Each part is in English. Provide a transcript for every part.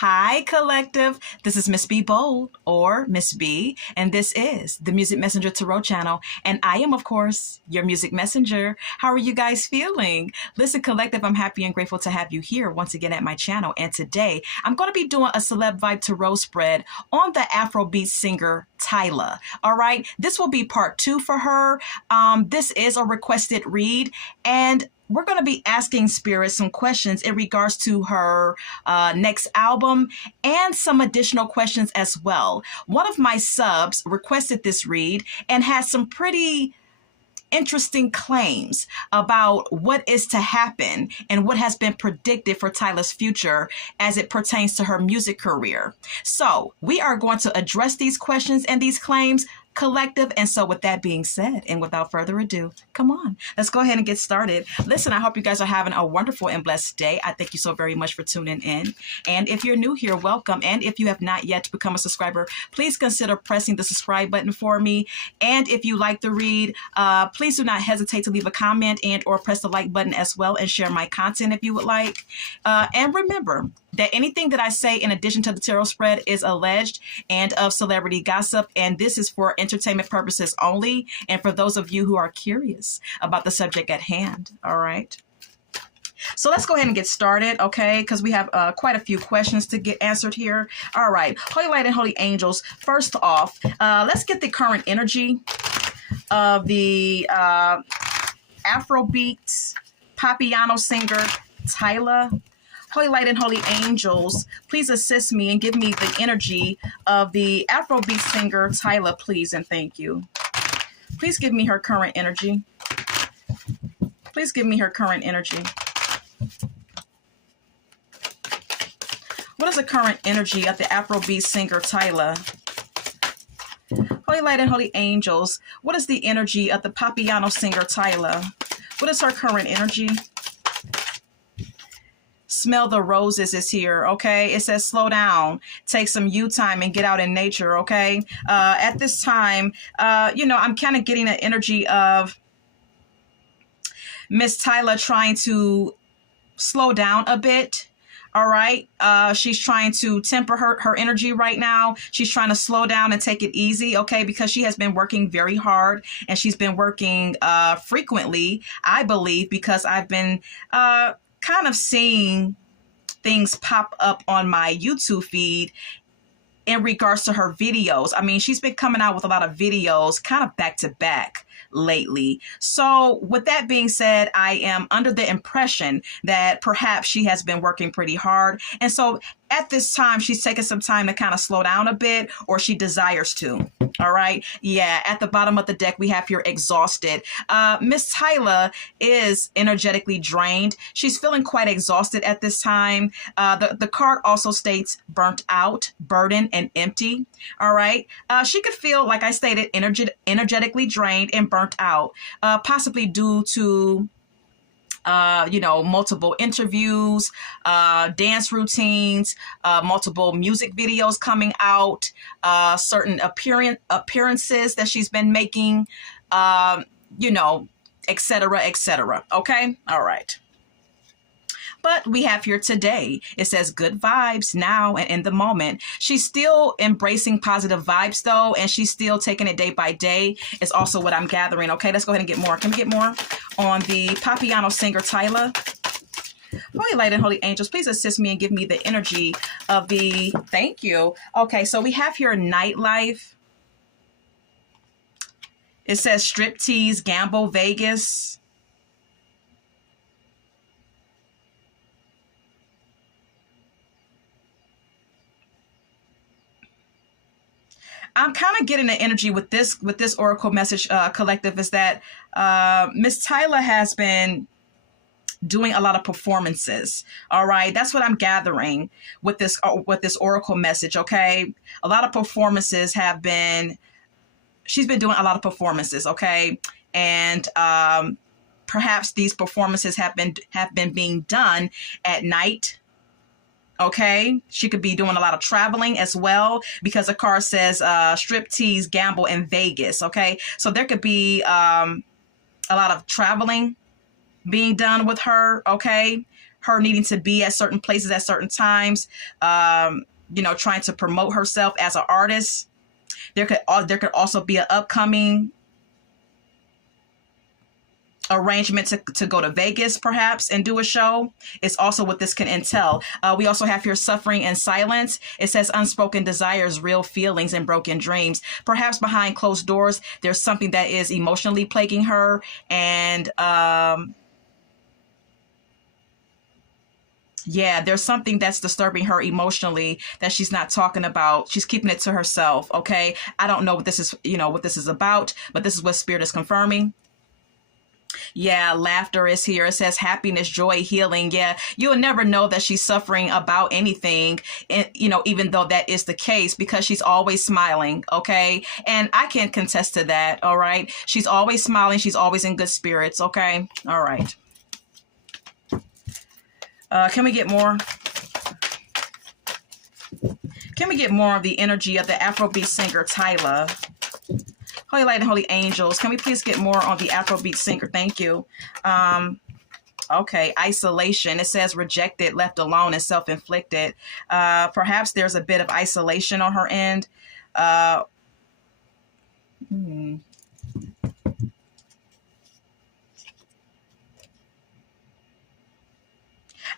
Hi, Collective. This is Miss B Bold, or Miss B, and this is the Music Messenger Tarot channel. And I am, of course, your music messenger. How are you guys feeling? Listen, Collective, I'm happy and grateful to have you here once again at my channel. And today, I'm going to be doing a Celeb Vibe Tarot spread on the Afrobeat singer Tyla. All right, this will be part 2 for her. This is a requested read, and we're going to be asking Spirit some questions in regards to her next album and some additional questions as well. One of my subs requested this read and has some pretty interesting claims about what is to happen and what has been predicted for Tyla's future as it pertains to her music career. So we are going to address these questions and these claims, Collective. And so with that being said, and without further ado, come on, let's go ahead and get started. Listen, I hope you guys are having a wonderful and blessed day. I thank you so very much for tuning in. And if you're new here, welcome. And if you have not yet become a subscriber, please consider pressing the subscribe button for me. And if you like the read, please do not hesitate to leave a comment and or press the like button as well, and share my content if you would like. And remember that anything that I say in addition to the tarot spread is alleged and of celebrity gossip, and this is for entertainment purposes only, and for those of you who are curious about the subject at hand. All right. So let's go ahead and get started, okay? Because we have quite a few questions to get answered here. All right. Holy Light and Holy Angels, first off, let's get the current energy of the Afrobeat Papiano singer Tyla. Holy Light and Holy Angels, please assist me and give me the energy of the Afrobeat singer Tyla, please, and thank you. Please give me her current energy. Please give me her current energy. What is the current energy of the Afrobeat singer Tyla? Holy Light and Holy Angels, what is the energy of the Papiano singer Tyla? What is her current energy? Smell the roses is here, okay? It says slow down, take some you time and get out in nature, okay? At this time, I'm kind of getting an energy of Miss Tyla trying to slow down a bit. All right. She's trying to temper her energy right now. She's trying to slow down and take it easy, okay? Because she has been working very hard, and she's been working frequently, I believe, because I've been kind of seeing things pop up on my YouTube feed in regards to her videos. I mean, she's been coming out with a lot of videos kind of back to back lately. So with that being said, I am under the impression that perhaps she has been working pretty hard. And so at this time, she's taking some time to kind of slow down a bit, or she desires to. All right. Yeah. At the bottom of the deck, we have here exhausted. Miss Tyla is energetically drained. She's feeling quite exhausted at this time. The card also states burnt out, burdened, and empty. All right. She could feel, like I stated, energetically drained and burnt out, possibly due to multiple interviews, dance routines, multiple music videos coming out, certain appearances that she's been making, et cetera, et cetera. Okay. All right. But we have here today, it says good vibes now and in the moment. She's still embracing positive vibes, though, and she's still taking it day by day, is also what I'm gathering. Okay, let's go ahead and get more. Can we get more on the Papiano singer Tyla? Holy Light and Holy Angels, please assist me and give me the energy of the, thank you. Okay, so we have here nightlife. It says striptease, gamble, Vegas. I'm kind of getting the energy with this oracle message, Collective, is that Miss Tyla has been doing a lot of performances. All right, that's what I'm gathering with this oracle message. Okay, a lot of performances have been. She's been doing a lot of performances. Okay, and perhaps these performances have been being done at night. Okay, she could be doing a lot of traveling as well, because the card says striptease, gamble, and Vegas. Okay, so there could be a lot of traveling being done with her. Okay, her needing to be at certain places at certain times, you know, trying to promote herself as an artist. There could also be an upcoming arrangement to go to Vegas perhaps and do a show. It's also what this can entail. We also have here suffering in silence. It says unspoken desires, real feelings, and broken dreams. Perhaps behind closed doors, there's something that is emotionally plaguing her, and yeah, there's something that's disturbing her emotionally that she's not talking about. She's keeping it to herself. Okay, I don't know what this is, you know, what this is about, but this is what Spirit is confirming. Yeah, laughter is here. It says happiness, joy, healing. Yeah, you'll never know that she's suffering about anything, you know, even though that is the case, because she's always smiling. Okay. And I can contest to that. All right. She's always smiling. She's always in good spirits. Okay. All right. Can we get more? Can we get more of the energy of the Afrobeat singer Tyla? Holy Light and Holy Angels, can we please get more on the Afrobeat singer? Thank you. Okay, isolation. It says rejected, left alone, and self-inflicted. Perhaps there's a bit of isolation on her end.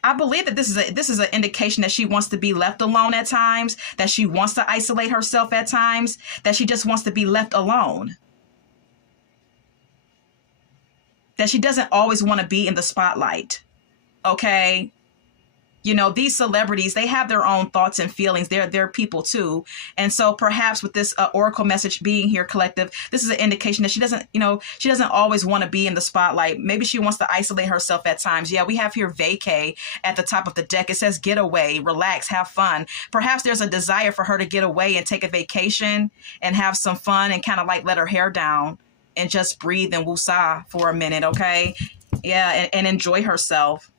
I believe that this is an indication that she wants to be left alone at times, that she wants to isolate herself at times, that she just wants to be left alone, that she doesn't always want to be in the spotlight. Okay. You know, these celebrities, they have their own thoughts and feelings. They're people too. And so perhaps with this oracle message being here, collective, this is an indication that she doesn't, you know, she doesn't always want to be in the spotlight. Maybe she wants to isolate herself at times. Yeah, we have here vacay at the top of the deck. It says get away, relax, have fun. Perhaps there's a desire for her to get away and take a vacation and have some fun and kind of like let her hair down and just breathe and woosah for a minute. Okay. Yeah. And enjoy herself.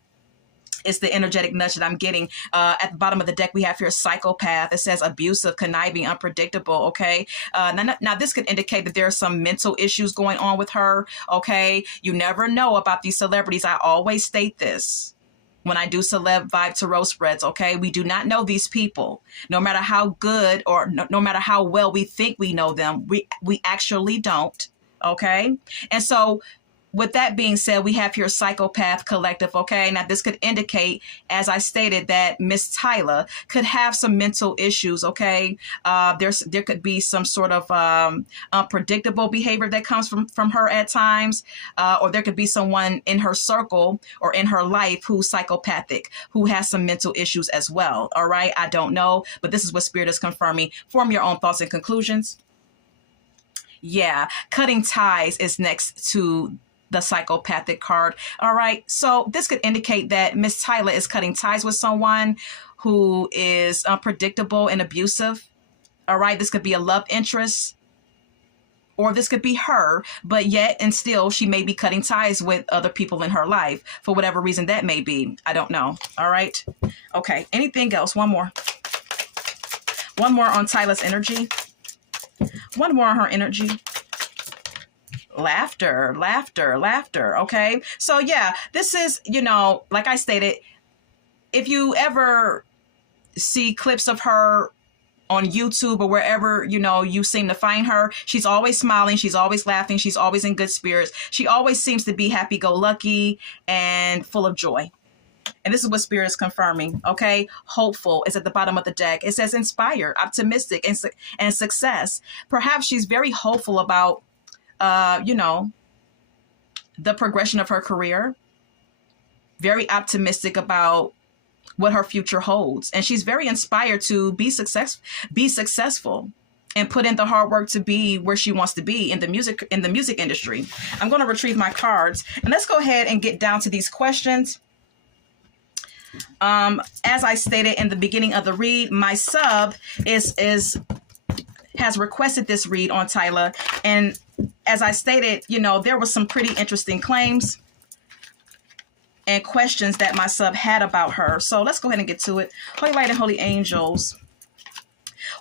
It's the energetic nudge that I'm getting. At the bottom of the deck, we have here psychopath. It says abusive, conniving, unpredictable. Okay. Now this could indicate that there are some mental issues going on with her. Okay. You never know about these celebrities. I always state this when I do Celeb Vibe Tarot spreads. Okay. We do not know these people. No matter how good or no matter how well we think we know them, we actually don't. Okay. And so with that being said, we have here psychopath collective. Okay. Now this could indicate, as I stated, that Miss Tyla could have some mental issues. Okay. There could be some sort of unpredictable behavior that comes from her at times. Or there could be someone in her circle or in her life who's psychopathic, who has some mental issues as well. All right. I don't know, but this is what Spirit is confirming. Form your own thoughts and conclusions. Yeah. Cutting ties is next to the psychopathic card. All right. So this could indicate that Miss Tyla is cutting ties with someone who is unpredictable and abusive. All right. This could be a love interest, or this could be her, but yet and still she may be cutting ties with other people in her life for whatever reason that may be. I don't know. All right. Okay. Anything else? One more. One more on Tyla's energy. One more on her energy. Laughter, laughter, laughter. Okay. So yeah, this is, you know, like I stated, if you ever see clips of her on YouTube or wherever, you know, you seem to find her, she's always smiling. She's always laughing. She's always in good spirits. She always seems to be happy-go-lucky and full of joy. And this is what Spirit is confirming. Okay. Hopeful is at the bottom of the deck. It says inspired, optimistic, and success. Perhaps she's very hopeful about you know, the progression of her career, very optimistic about what her future holds. And she's very inspired to be successful and put in the hard work to be where she wants to be in the music industry. I'm going to retrieve my cards and let's go ahead and get down to these questions. As I stated in the beginning of the read, my sub has requested this read on Tyla, and as I stated, you know, there were some pretty interesting claims and questions that my sub had about her. So let's go ahead and get to it. Holy Light and Holy Angels.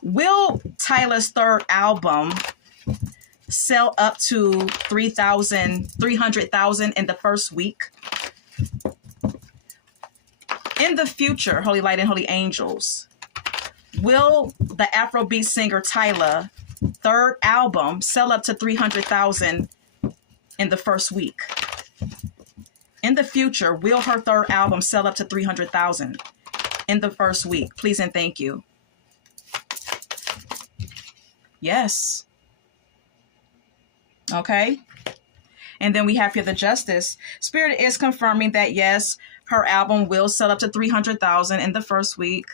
Will Tyla's third album sell up to 300,000 in the first week? In the future, Holy Light and Holy Angels, will the Afrobeat singer Tyla third album sell up to 300,000 in the first week? In the future, will her third album sell up to 300,000 in the first week? Please and thank you. Yes. Okay. And then we have here the Justice. Spirit is confirming that, yes, her album will sell up to 300,000 in the first week.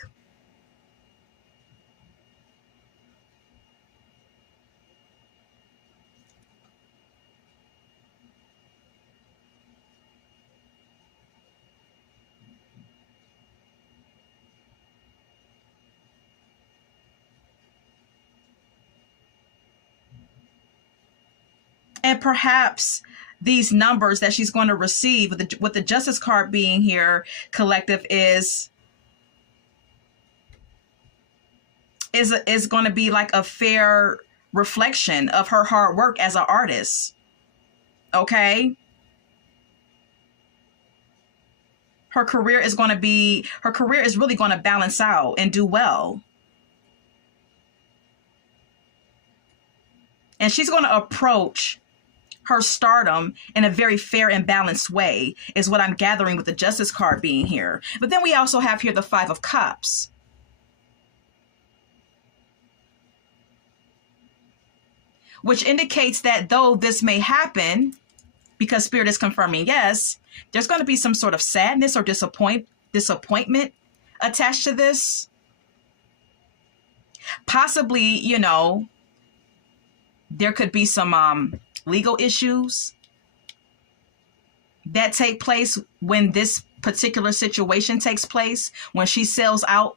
And perhaps these numbers that she's going to receive with the Justice card being here, collective, is going to be like a fair reflection of her hard work as an artist. Okay. Her career is really going to balance out and do well. And she's going to approach her stardom in a very fair and balanced way, is what I'm gathering with the Justice card being here. But then we also have here the Five of Cups. Which indicates that though this may happen, because Spirit is confirming yes, there's going to be some sort of sadness or disappointment attached to this. Possibly, you know, there could be some legal issues that take place when this particular situation takes place, when she sells out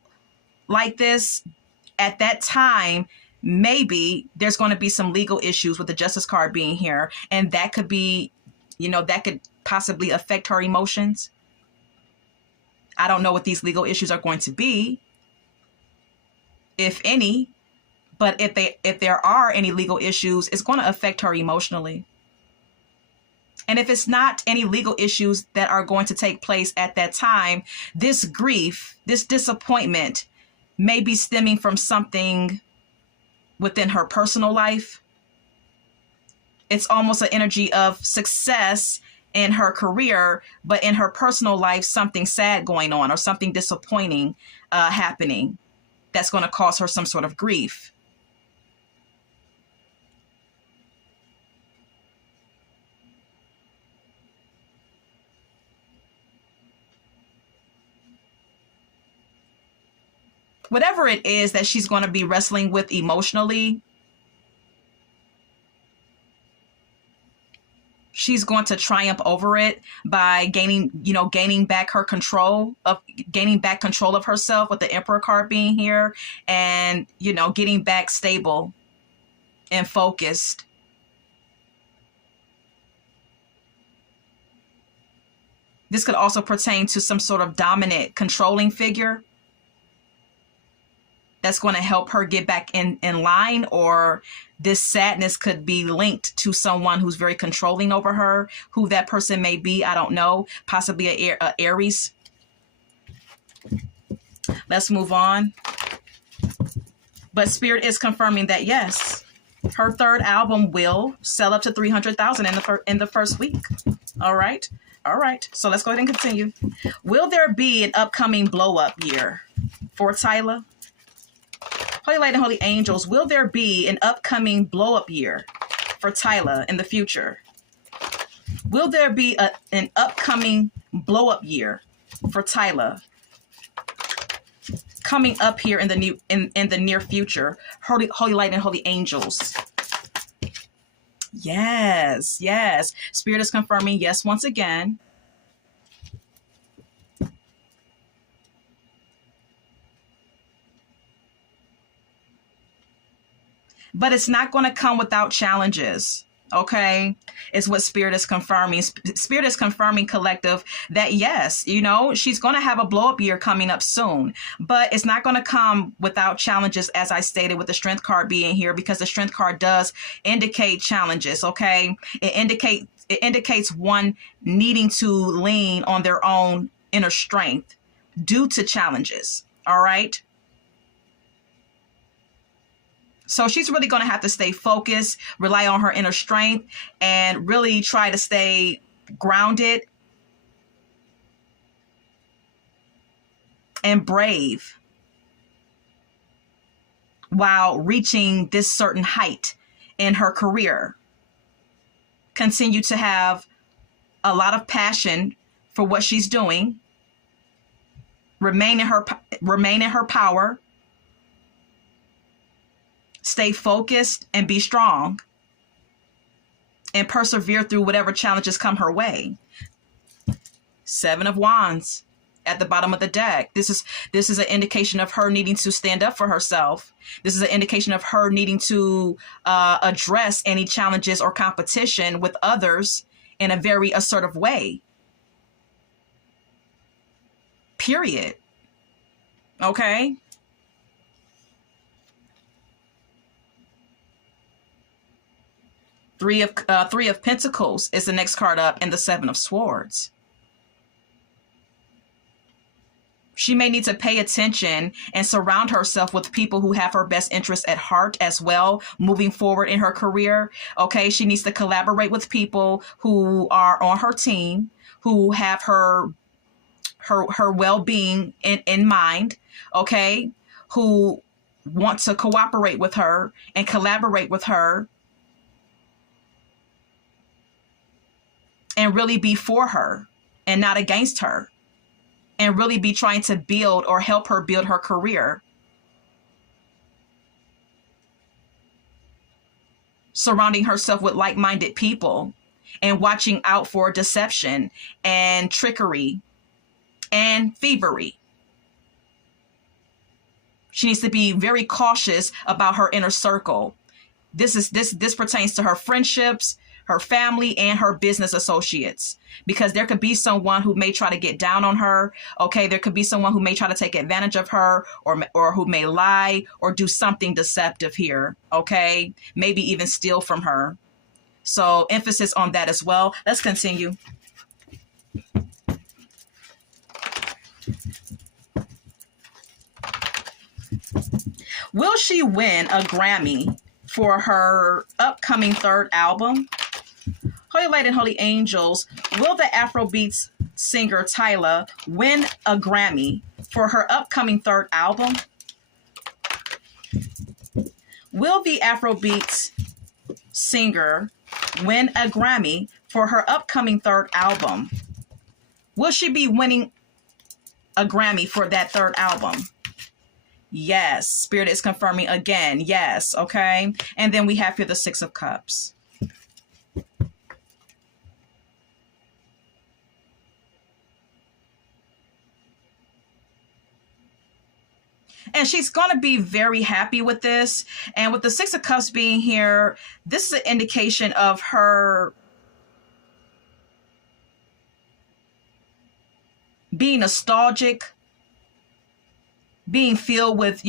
like this. At that time, maybe there's going to be some legal issues with the Justice card being here. And that could be, you know, that could possibly affect her emotions. I don't know what these legal issues are going to be, if any. But if there are any legal issues, it's going to affect her emotionally. And if it's not any legal issues that are going to take place at that time, this grief, this disappointment may be stemming from something within her personal life. It's almost an energy of success in her career, but in her personal life, something sad going on or something disappointing happening that's going to cause her some sort of grief. Whatever it is that she's going to be wrestling with emotionally, she's going to triumph over it by gaining back control of herself, with the Emperor card being here, and, you know, getting back stable and focused. This could also pertain to some sort of dominant, controlling figure that's going to help her get back in line, or this sadness could be linked to someone who's very controlling over her. Who that person may be, I don't know. Possibly a Aries. Let's move on. But Spirit is confirming that yes, her third album will sell up to 300,000 in the first week. All right. So let's go ahead and continue. Will there be an upcoming blow up year for Tyla? Holy Light and Holy Angels, will there be an upcoming blow-up year for Tyla in the future? Will there be an upcoming blow-up year for Tyla coming up here in the near future? Holy Light and Holy Angels. Yes. Spirit is confirming yes once again. But it's not going to come without challenges. Okay, is what Spirit is confirming. Spirit is confirming, collective, that yes, you know, she's going to have a blow up year coming up soon, but it's not going to come without challenges, as I stated, with the Strength card being here, because the Strength card does indicate challenges. Okay, it indicates one needing to lean on their own inner strength due to challenges. All right. So she's really going to have to stay focused, rely on her inner strength, and really try to stay grounded and brave while reaching this certain height in her career. Continue to have a lot of passion for what she's doing. Remain in her power. Stay focused and be strong, and persevere through whatever challenges come her way. 7 of Wands at the bottom of the deck. This is an indication of her needing to stand up for herself. This is an indication of her needing to address any challenges or competition with others in a very assertive way. Period. Okay? Three of Pentacles is the next card up, and the 7 of Swords. She may need to pay attention and surround herself with people who have her best interests at heart as well, moving forward in her career. Okay, she needs to collaborate with people who are on her team, who have her well-being in mind, okay, who want to cooperate with her and collaborate with her and really be for her and not against her, and really be trying to build or help her build her career. Surrounding herself with like-minded people and watching out for deception and trickery and thievery. She needs to be very cautious about her inner circle. This pertains to her friendships, her family, and her business associates, because there could be someone who may try to get down on her. Okay, there could be someone who may try to take advantage of her, or who may lie or do something deceptive here. Okay, maybe even steal from her. So emphasis on that as well. Let's continue. Will she win a Grammy for her upcoming 3rd album? Holy Light and Holy Angels, will the Afrobeats singer Tyla win a Grammy for her upcoming 3rd album? Will the Afrobeats singer win a Grammy for her upcoming 3rd album? Will she be winning a Grammy for that 3rd album? Yes, Spirit is confirming again. Yes, okay. And then we have here the 6 of Cups. And she's going to be very happy with this. And with the 6 of Cups being here, this is an indication of her being nostalgic, being filled with,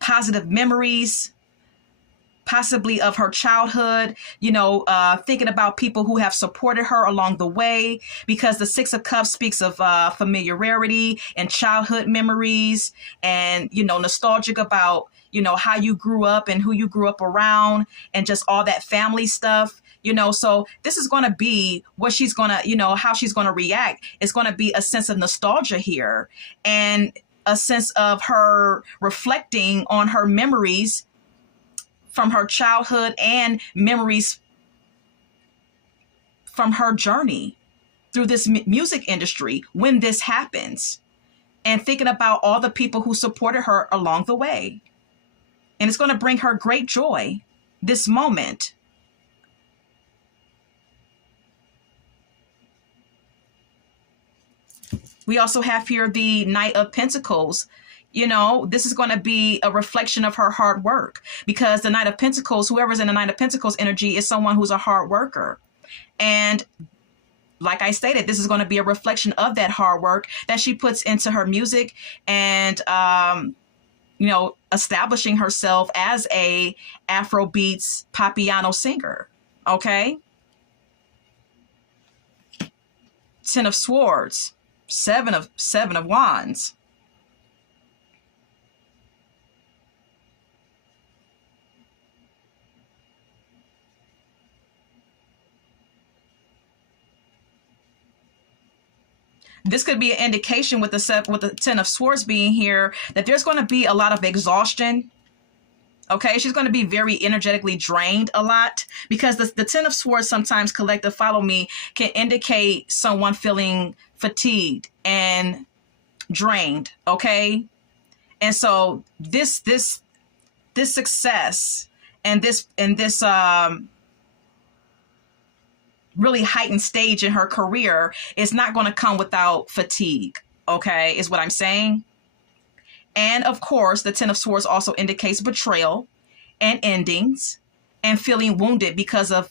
positive memories, possibly of her childhood, thinking about people who have supported her along the way, because the 6 of Cups speaks of familiarity and childhood memories, and, nostalgic about, how you grew up and who you grew up around, and just all that family stuff. So this is going to be what she's going to, how she's going to react. It's going to be a sense of nostalgia here, and a sense of her reflecting on her memories from her childhood and memories from her journey through this music industry when this happens, and thinking about all the people who supported her along the way. And it's going to bring her great joy, this moment. We also have here the Knight of Pentacles. This is going to be a reflection of her hard work, because the Knight of Pentacles, whoever's in the Knight of Pentacles energy, is someone who's a hard worker. And like I stated, this is going to be a reflection of that hard work that she puts into her music, and, establishing herself as a Afrobeats Popiano singer. Okay. 10 of Swords. Seven of Wands. This could be an indication with the Ten of Swords being here that there's going to be a lot of exhaustion. Okay, she's going to be very energetically drained a lot, because the Ten of Swords sometimes, collective follow me, can indicate someone feeling fatigued and drained. Okay, and so this success and this really heightened stage in her career is not going to come without fatigue. Okay, is what I'm saying. And of course, the Ten of Swords also indicates betrayal and endings and feeling wounded because of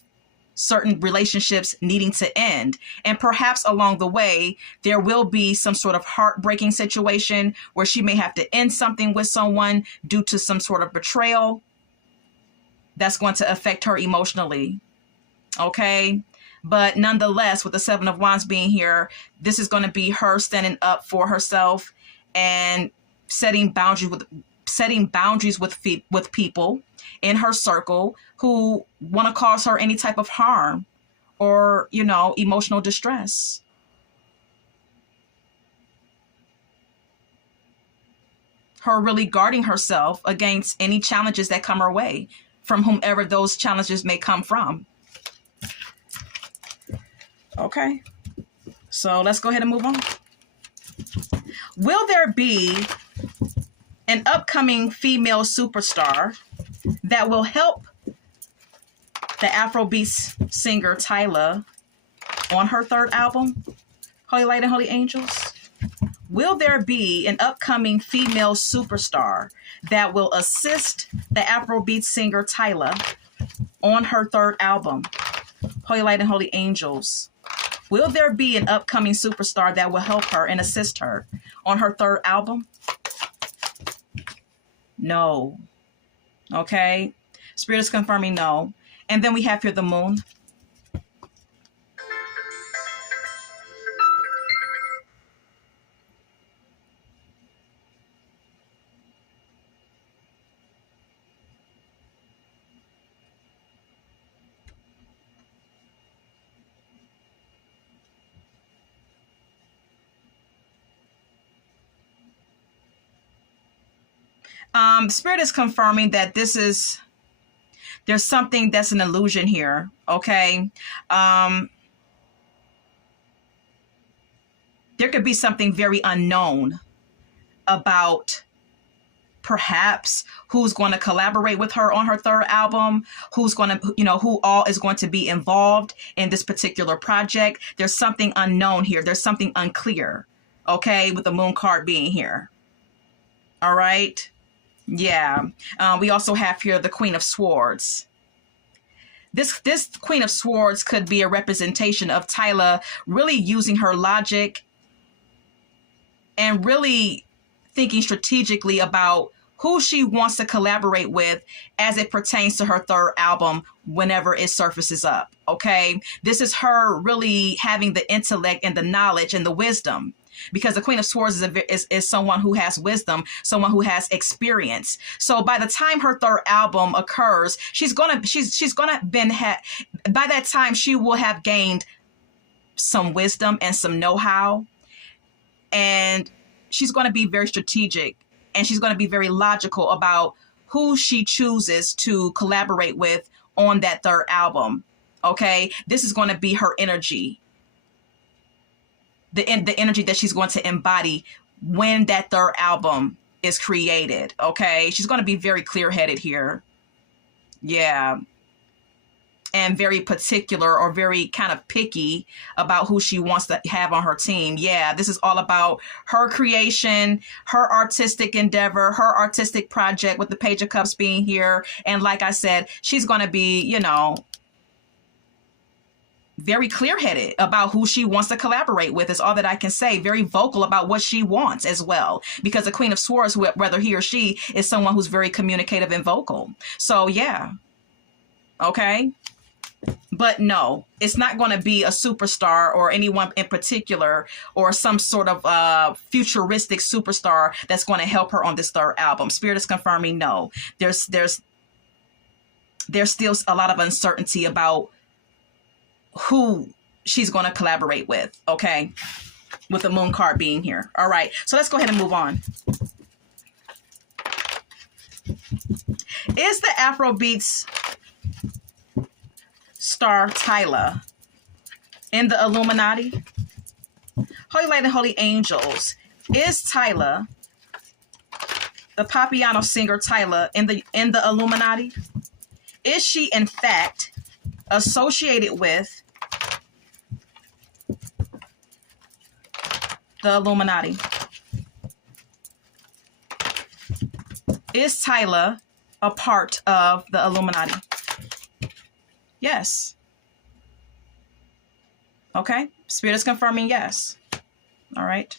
certain relationships needing to end. And perhaps along the way, there will be some sort of heartbreaking situation where she may have to end something with someone due to some sort of betrayal that's going to affect her emotionally. Okay. But nonetheless, with the Seven of Wands being here, this is going to be her standing up for herself and setting boundaries with people in her circle who want to cause her any type of harm or, emotional distress. Her really guarding herself against any challenges that come her way from whomever those challenges may come from. Okay, so let's go ahead and move on. Will there be an upcoming female superstar that will help the Afrobeat singer Tyla on her third album, Holy Light and Holy Angels? Will there be an upcoming female superstar that will assist the Afrobeat singer Tyla on her third album, Holy Light and Holy Angels? Will there be an upcoming superstar that will help her and assist her on her third album? No. Okay. Spirit is confirming no. And then we have here the Moon. Spirit is confirming that there's something that's an illusion here. Okay. There could be something very unknown about perhaps who's going to collaborate with her on her third album, who's going to, who all is going to be involved in this particular project. There's something unknown here. There's something unclear. Okay. With the Moon card being here. All right. Yeah. We also have here the Queen of Swords. This Queen of Swords could be a representation of Tyla really using her logic and really thinking strategically about who she wants to collaborate with as it pertains to her third album whenever it surfaces up. Okay. This is her really having the intellect and the knowledge and the wisdom. Because the Queen of Swords is someone who has wisdom, someone who has experience. So by the time her third album occurs, by that time she will have gained some wisdom and some know-how, and she's going to be very strategic, and she's going to be very logical about who she chooses to collaborate with on that third album. Okay, this is going to be her energy. The energy that she's going to embody when that third album is created. Okay. She's going to be very clear-headed here. Yeah. And very particular or very kind of picky about who she wants to have on her team. Yeah. This is all about her creation, her artistic endeavor, her artistic project with the Page of Cups being here. And like I said, she's going to be, very clear-headed about who she wants to collaborate with is all that I can say. Very vocal about what she wants as well. Because the Queen of Swords, whether he or she, is someone who's very communicative and vocal. So, yeah. Okay. But no, it's not going to be a superstar or anyone in particular or some sort of futuristic superstar that's going to help her on this third album. Spirit is confirming no. There's still a lot of uncertainty about who she's going to collaborate with, okay? With the moon card being here. All right, so let's go ahead and move on. Is the Afrobeats star Tyla in the Illuminati? Holy Light and Holy Angels. Is Tyla, the Papiano singer Tyla, in the Illuminati? Is she in fact associated with the Illuminati? Is Tyla a part of the Illuminati? Yes. Okay. Spirit is confirming yes. All right.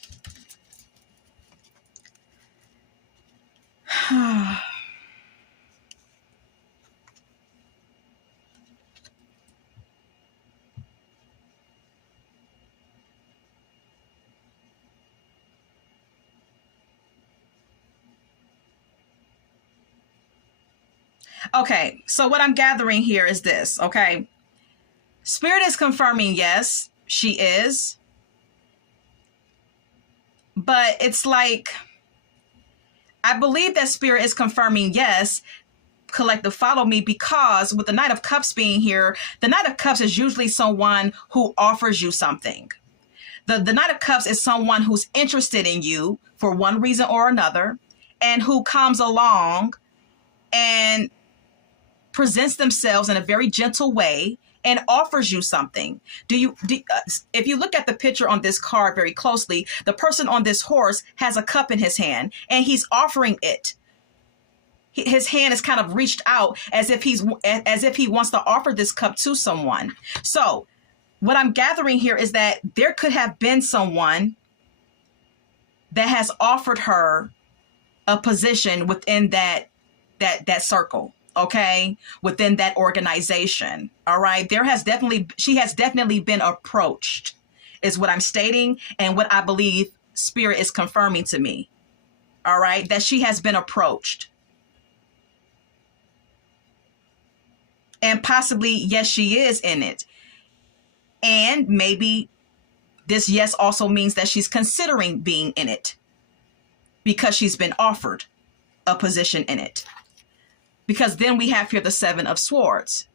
Okay, so what I'm gathering here is this, okay? Spirit is confirming yes, she is. But it's like, I believe that Spirit is confirming yes, collective follow me, because with the Knight of Cups being here, the Knight of Cups is usually someone who offers you something. The Knight of Cups is someone who's interested in you for one reason or another, and who comes along and presents themselves in a very gentle way and offers you something. If you look at the picture on this card very closely, the person on this horse has a cup in his hand and he's offering it. His hand is kind of reached out as if he wants to offer this cup to someone. So what I'm gathering here is that there could have been someone that has offered her a position within that circle. Okay, within that organization. All right, she has definitely been approached, is what I'm stating, and what I believe Spirit is confirming to me. All right, that she has been approached. And possibly, yes, she is in it. And maybe this yes also means that she's considering being in it because she's been offered a position in it. Because then we have here the Seven of Swords,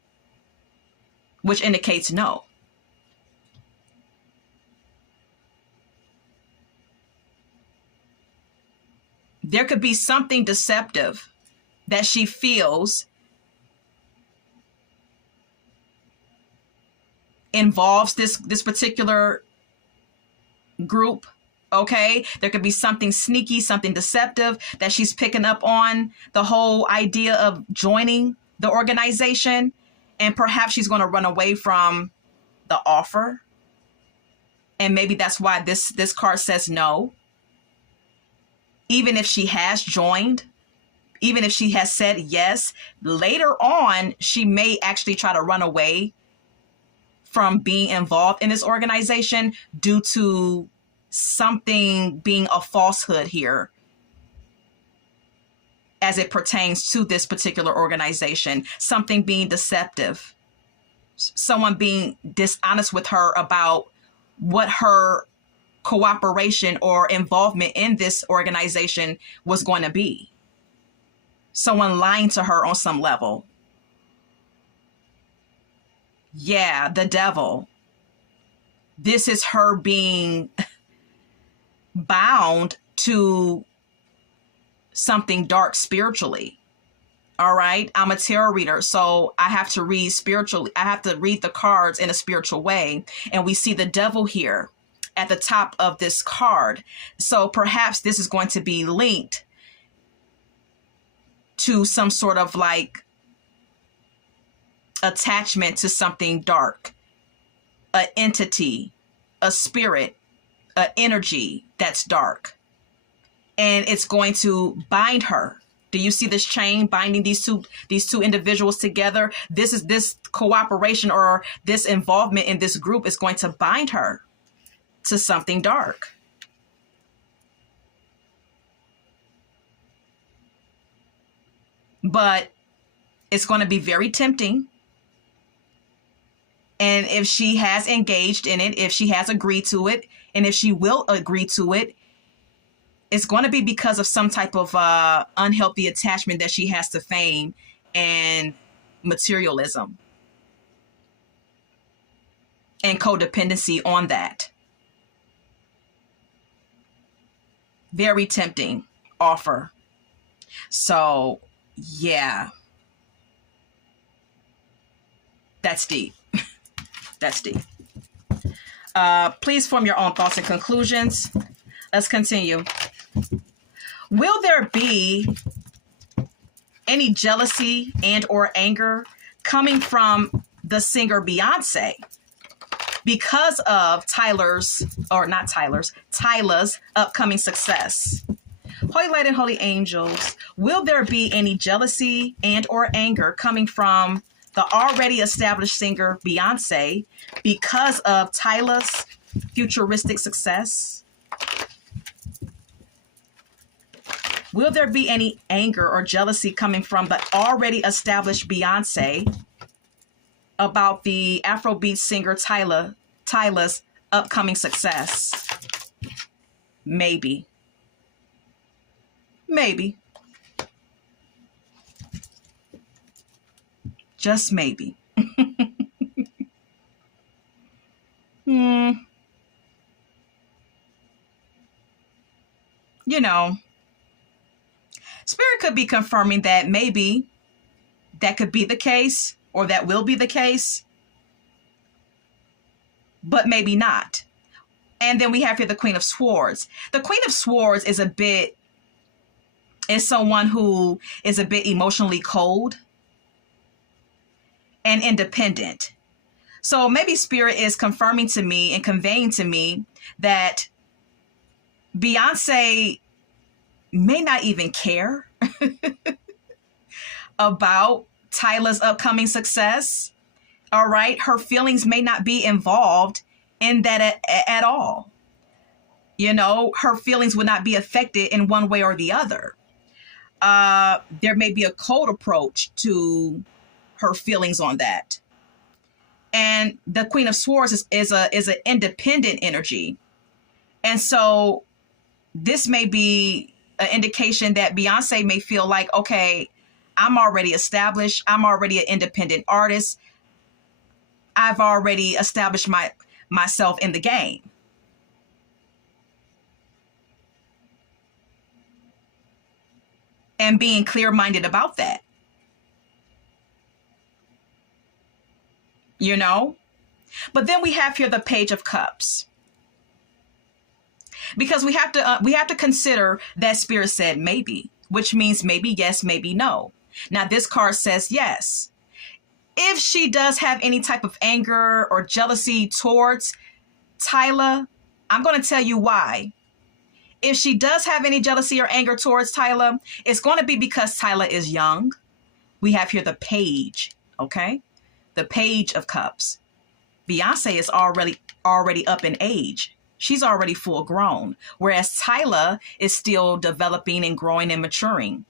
which indicates no. There could be something deceptive that she feels involves this particular group. Okay, there could be something sneaky, something deceptive that she's picking up on, the whole idea of joining the organization, and perhaps she's going to run away from the offer. And maybe that's why this card says no. Even if she has joined, even if she has said yes, later on, she may actually try to run away from being involved in this organization due to something being a falsehood here as it pertains to this particular organization, something being deceptive, someone being dishonest with her about what her cooperation or involvement in this organization was going to be. Someone lying to her on some level. Yeah, the devil. This is her being bound to something dark spiritually. All right. I'm a tarot reader, so I have to read spiritually. I have to read the cards in a spiritual way. And we see the devil here at the top of this card. So perhaps this is going to be linked to some sort of like attachment to something dark, an entity, a spirit, an energy that's dark. And it's going to bind her Do you see this chain binding these two individuals together? This cooperation or this involvement in this group is going to bind her to something dark. But it's going to be very tempting. And if she has engaged in it, if she has agreed to it, and if she will agree to it, it's going to be because of some type of unhealthy attachment that she has to fame and materialism and codependency on that. Very tempting offer. So, yeah. That's deep. That's deep. Please form your own thoughts and conclusions. Let's continue. Will there be any jealousy and or anger coming from the singer Beyonce because of Tyla's upcoming success? Holy Light and Holy Angels, will there be any jealousy and or anger coming from the already established singer Beyonce because of Tyla's futuristic success? Will there be any anger or jealousy coming from the already established Beyonce about the Afrobeat singer Tyla's upcoming success? Maybe. Maybe. Just maybe. You know, Spirit could be confirming that maybe that could be the case, or that will be the case, but maybe not. And then we have here the Queen of Swords. The Queen of Swords is someone who is a bit emotionally cold and independent. So maybe Spirit is confirming to me and conveying to me that Beyonce may not even care about Tyla's upcoming success. All right. Her feelings may not be involved in that at all. You know, her feelings would not be affected in one way or the other. There may be a cold approach to her feelings on that. And the Queen of Swords is an independent energy. And so this may be an indication that Beyonce may feel like, okay, I'm already established. I'm already an independent artist. I've already established myself in the game. And being clear-minded about that. You know? But then we have here the Page of Cups. Because we have to consider that Spirit said maybe, which means maybe yes, maybe no. Now this card says yes. If she does have any type of anger or jealousy towards Tyla, I'm going to tell you why. If she does have any jealousy or anger towards Tyla, it's going to be because Tyla is young. We have here the Page, okay? The Page of Cups. Beyonce is already up in age. She's already full grown, whereas Tyla is still developing and growing and maturing.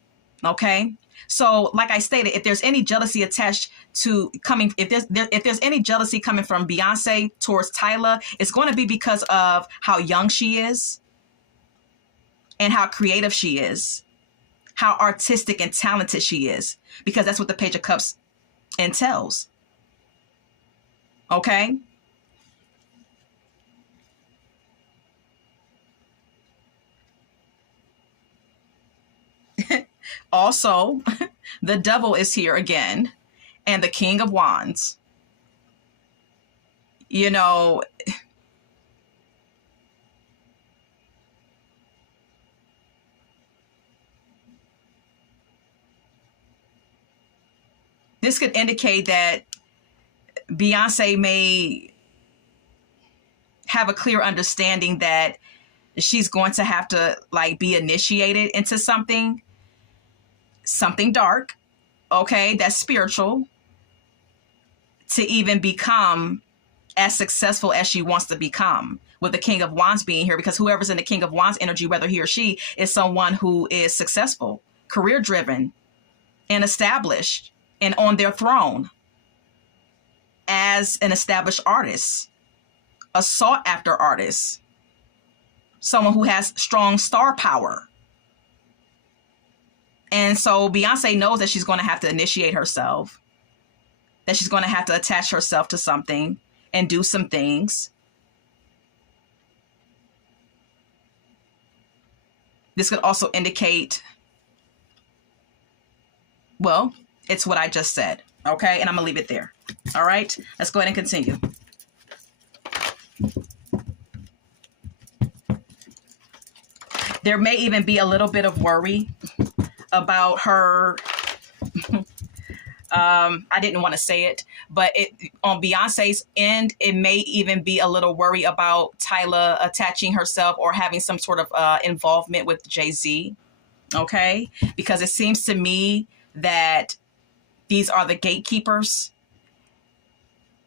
Okay. So like I stated, if there's any jealousy attached to if there's any jealousy coming from Beyonce towards Tyla, it's going to be because of how young she is and how creative she is, how artistic and talented she is, because that's what the Page of Cups entails. Okay. Also, the Devil is here again, and the King of Wands. You know, this could indicate that Beyonce may have a clear understanding that she's going to have to like be initiated into something. something dark, okay, that's spiritual, to even become as successful as she wants to become, with the King of Wands being here, because whoever's in the King of Wands energy, whether he or she, is someone who is successful, career driven, and established and on their throne as an established artist, a sought after artist, someone who has strong star power. And so Beyonce knows that she's going to have to initiate herself, that she's going to have to attach herself to something and do some things. This could also indicate, well, it's what I just said. Okay. And I'm going to leave it there. All right. Let's go ahead and continue. There may even be a little bit of worry about her. I didn't want to say it, but on Beyonce's end, it may even be a little worry about Tyla attaching herself or having some sort of involvement with Jay-Z. Okay. Because it seems to me that these are the gatekeepers.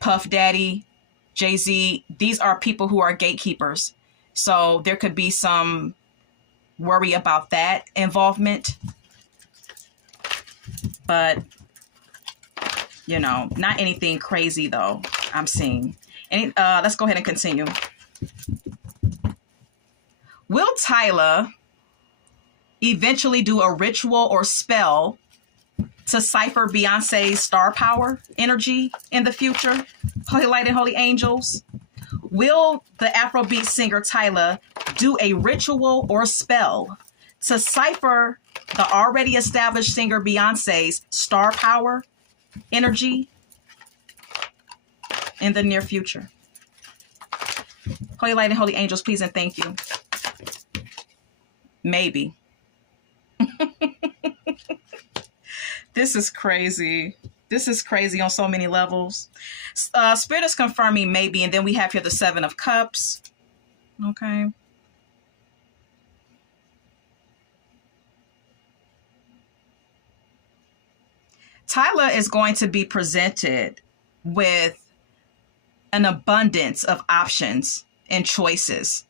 Puff Daddy, Jay-Z, these are people who are gatekeepers. So there could be some worry about that involvement. But, you know, not anything crazy, though, I'm seeing. Let's go ahead and continue. Will Tyla eventually do a ritual or spell to cipher Beyonce's star power energy in the future? Holy Light and Holy Angels. Will the Afrobeat singer Tyla do a ritual or spell to cipher the already established singer Beyonce's star power energy in the near future? Holy Light and Holy Angels, please and thank you. Maybe. This is crazy. This is crazy on so many levels. Spirit is confirming maybe, and then we have here the Seven of Cups. Okay. Tyla is going to be presented with an abundance of options and choices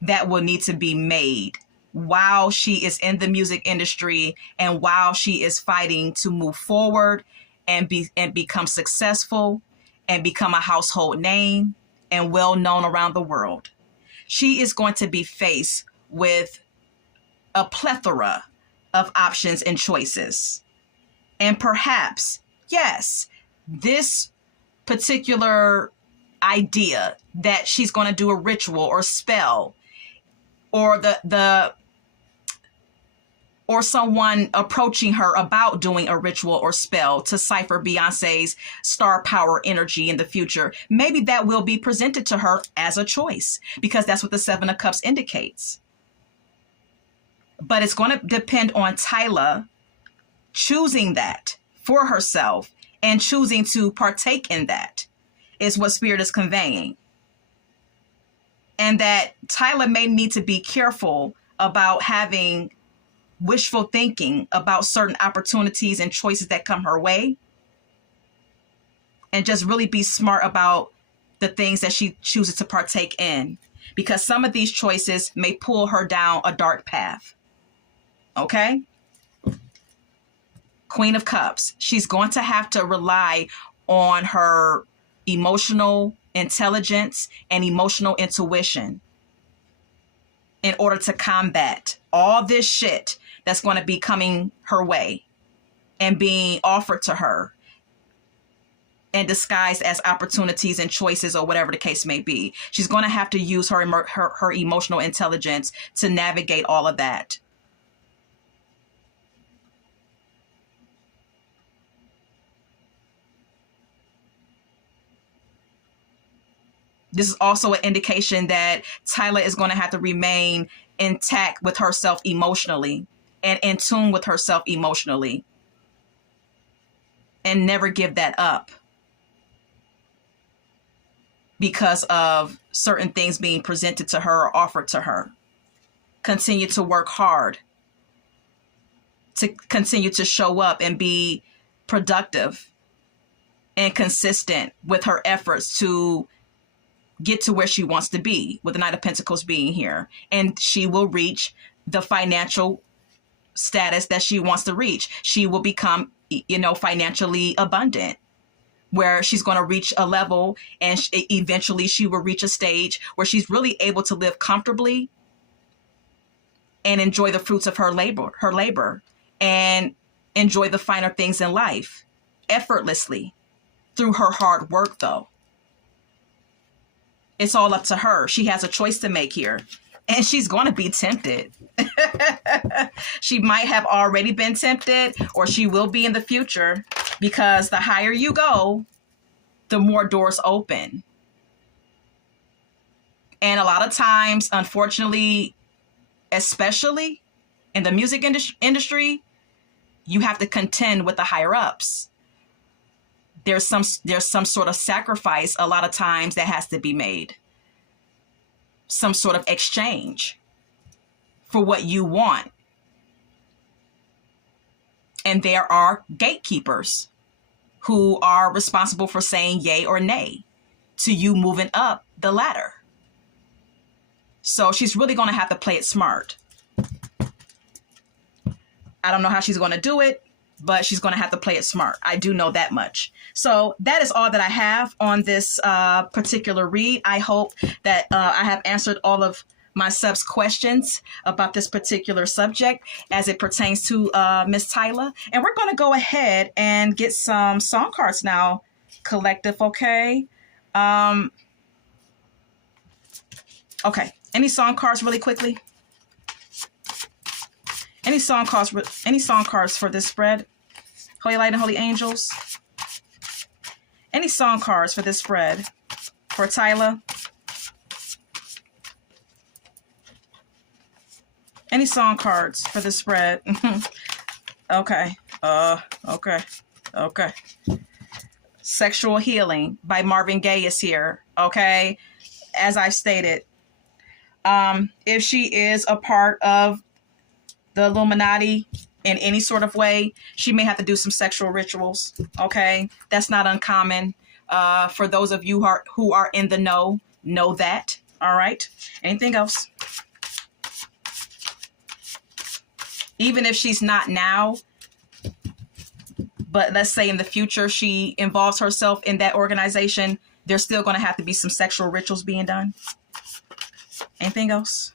that will need to be made while she is in the music industry and while she is fighting to move forward and become successful and become a household name and well known around the world. She is going to be faced with a plethora of options and choices. And perhaps, yes, this particular idea that she's going to do a ritual or spell, or or someone approaching her about doing a ritual or spell to cipher Beyonce's star power energy in the future, maybe that will be presented to her as a choice, because that's what the Seven of Cups indicates. But it's going to depend on Tyla choosing that for herself and choosing to partake in that, is what Spirit is conveying. And that Tyla may need to be careful about having wishful thinking about certain opportunities and choices that come her way, and just really be smart about the things that she chooses to partake in, because some of these choices may pull her down a dark path. Okay? Queen of Cups. She's going to have to rely on her emotional intelligence and emotional intuition in order to combat all this shit that's going to be coming her way and being offered to her and disguised as opportunities and choices, or whatever the case may be. She's going to have to use her emotional intelligence to navigate all of that. This is also an indication that Tyla is going to have to remain intact with herself emotionally and in tune with herself emotionally, and never give that up because of certain things being presented to her or offered to her. Continue to work hard to continue to show up and be productive and consistent with her efforts to get to where she wants to be, with the Knight of Pentacles being here. And she will reach the financial status that she wants to reach. She will become, financially abundant, where she's going to reach a level, and eventually she will reach a stage where she's really able to live comfortably and enjoy the fruits of her labor, and enjoy the finer things in life effortlessly through her hard work, though. It's all up to her. She has a choice to make here, and she's going to be tempted. She might have already been tempted, or she will be in the future, because the higher you go, the more doors open. And a lot of times, unfortunately, especially in the music industry, you have to contend with the higher ups. There's some sort of sacrifice a lot of times that has to be made. Some sort of exchange for what you want. And there are gatekeepers who are responsible for saying yay or nay to you moving up the ladder. So she's really going to have to play it smart. I don't know how she's going to do it, but she's going to have to play it smart. I do know that much. So that is all that I have on this particular read. I hope that I have answered all of my subs' questions about this particular subject as it pertains to Miss Tyla. And we're going to go ahead and get some song cards now, collective, okay? Okay, any song cards really quickly? Any song cards for this spread? Holy Light and Holy Angels. Any song cards for this spread for Tyla? Any song cards for this spread? Okay. Okay. Sexual Healing by Marvin Gaye is here. Okay. As I've stated, if she is a part of the Illuminati in any sort of way, she may have to do some sexual rituals. Okay. That's not uncommon. For those of you who are in the know that. All right. Anything else? Even if she's not now, but let's say in the future she involves herself in that organization, there's still going to have to be some sexual rituals being done. Anything else?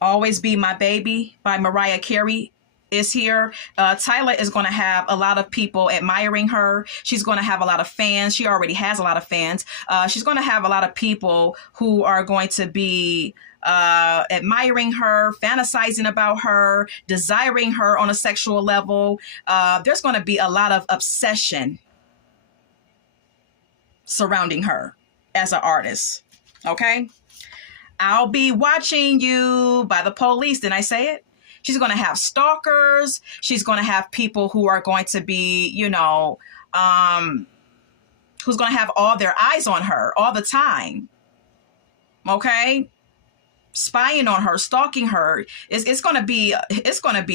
Always Be My Baby by Mariah Carey is here. Tyla is going to have a lot of people admiring her. She's going to have a lot of fans. She already has a lot of fans. She's going to have a lot of people who are going to be admiring her, fantasizing about her, desiring her on a sexual level. There's going to be a lot of obsession surrounding her as an artist. Okay? I'll Be Watching You by The Police. Didn't I say it? She's going to have stalkers. She's going to have people who are going to be, who's going to have all their eyes on her all the time. Okay? Spying on her, stalking her. It's going to be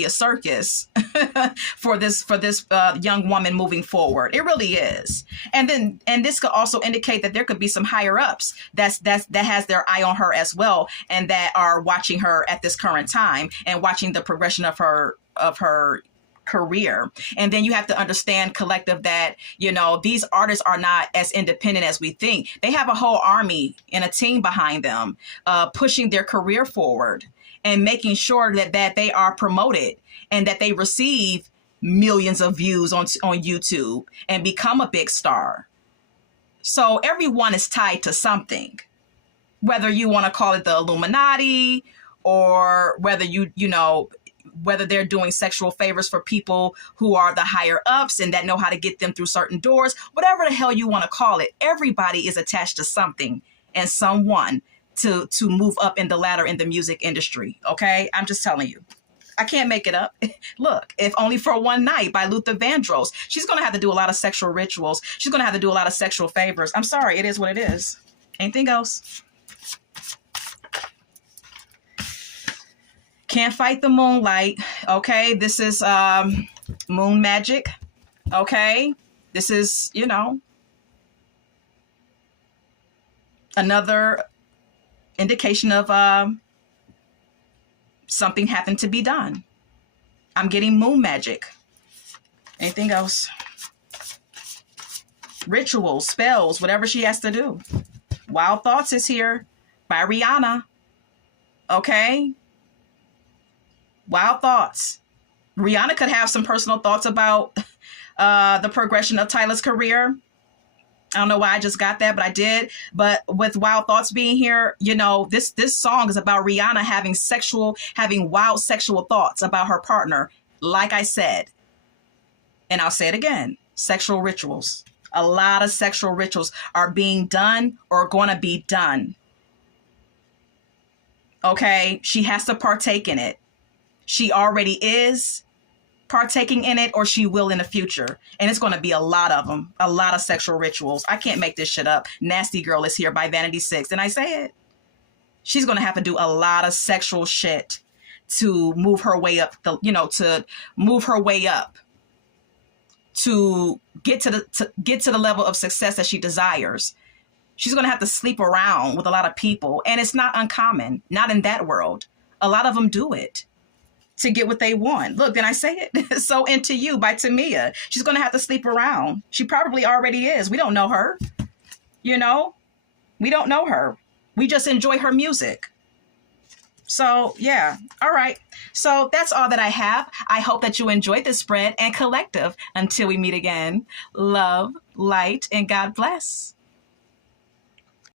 a circus for this young woman moving forward. It really is. And this could also indicate that there could be some higher ups that has their eye on her as well, and that are watching her at this current time and watching the progression of her career. And then you have to understand, collective, that these artists are not as independent as we think. They have a whole army and a team behind them, pushing their career forward and making sure that they are promoted and that they receive millions of views on YouTube and become a big star. So everyone is tied to something, whether you want to call it the Illuminati, or whether whether they're doing sexual favors for people who are the higher ups and that know how to get them through certain doors, whatever the hell you want to call it. Everybody is attached to something and someone to move up in the ladder in the music industry. Okay. I'm just telling you, I can't make it up. Look, If Only for One Night by Luther Vandross. She's going to have to do a lot of sexual rituals. She's going to have to do a lot of sexual favors. I'm sorry. It is what it is. Anything else? Can't fight the moonlight. Okay, this is moon magic. Okay, this is, you know, another indication of something having to be done. I'm getting moon magic. Anything else? Rituals, spells, whatever she has to do. Wild Thoughts is here by Rihanna. Okay? Wild Thoughts. Rihanna could have some personal thoughts about the progression of Tyla's career. I don't know why I just got that, but I did. But with Wild Thoughts being here, you know, this song is about Rihanna having wild sexual thoughts about her partner. Like I said, and I'll say it again, sexual rituals. A lot of sexual rituals are being done or going to be done. Okay, she has to partake in it. She already is partaking in it, or she will in the future. And it's going to be a lot of them, a lot of sexual rituals. I can't make this shit up. Nasty Girl is here by Vanity 6. And I say it. She's going to have to do a lot of sexual shit to move her way up, to get to the level of success that she desires. She's going to have to sleep around with a lot of people. And it's not uncommon, not in that world. A lot of them do it to get what they want. Look, then I say it. So Into You by Tamia. She's going to have to sleep around. She probably already is. We don't know her. You know, we don't know her. We just enjoy her music. So, yeah. All right. So that's all that I have. I hope that you enjoyed this spread and collective. Until we meet again, love, light, and God bless.